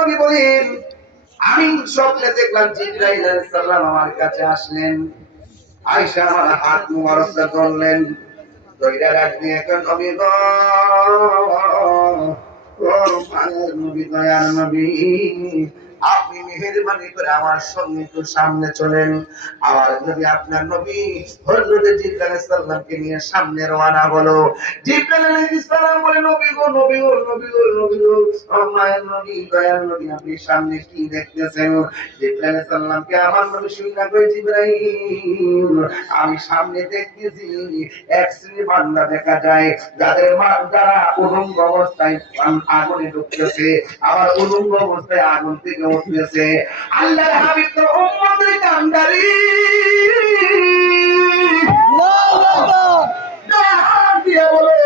নবী বলেন আমি স্বপ্নে দেখলাম জিবরাইল আলাইহিস সালাম আমার কাছে আসলেন। আয়েশা আমার হাত মুবারকটা ধরলেন, ধইরা রাখ দিয়ে কই নবী গো, ও মায়ের নবী, দয়ার নবী, আপনি মেহেরবানি করে আমার সঙ্গে একটু সামনে চলেন। আবার যদি আপনার নবী হযরত জিবরাইল আলাইহিস সালামকে নিয়ে সামনে রওনা হলো। জিবরাইল আলাইহিস সালাম বলে নবী গো, নবী গো, নবী গো, নবী গো, ও মায়ের নবী, দয়ার নবী, আপনি সামনে কি দেখতেছেন? জিবরাইল আলাইহিস সালামকে আমার নবী শুইনা কই, জিবরাইল, আমি সামনে দেখতেছি এক শ্রেণী বান্দা দেখা যায় যাদের যারা উলঙ্গ অবস্থায় আগুনে ঢুকতেছে, আবার উলঙ্গ অবস্থায় আগুন থেকে উঠতেছে। আল্লাহর হাবিব তো উম্মতের কান্ডারি দিয়ে বলে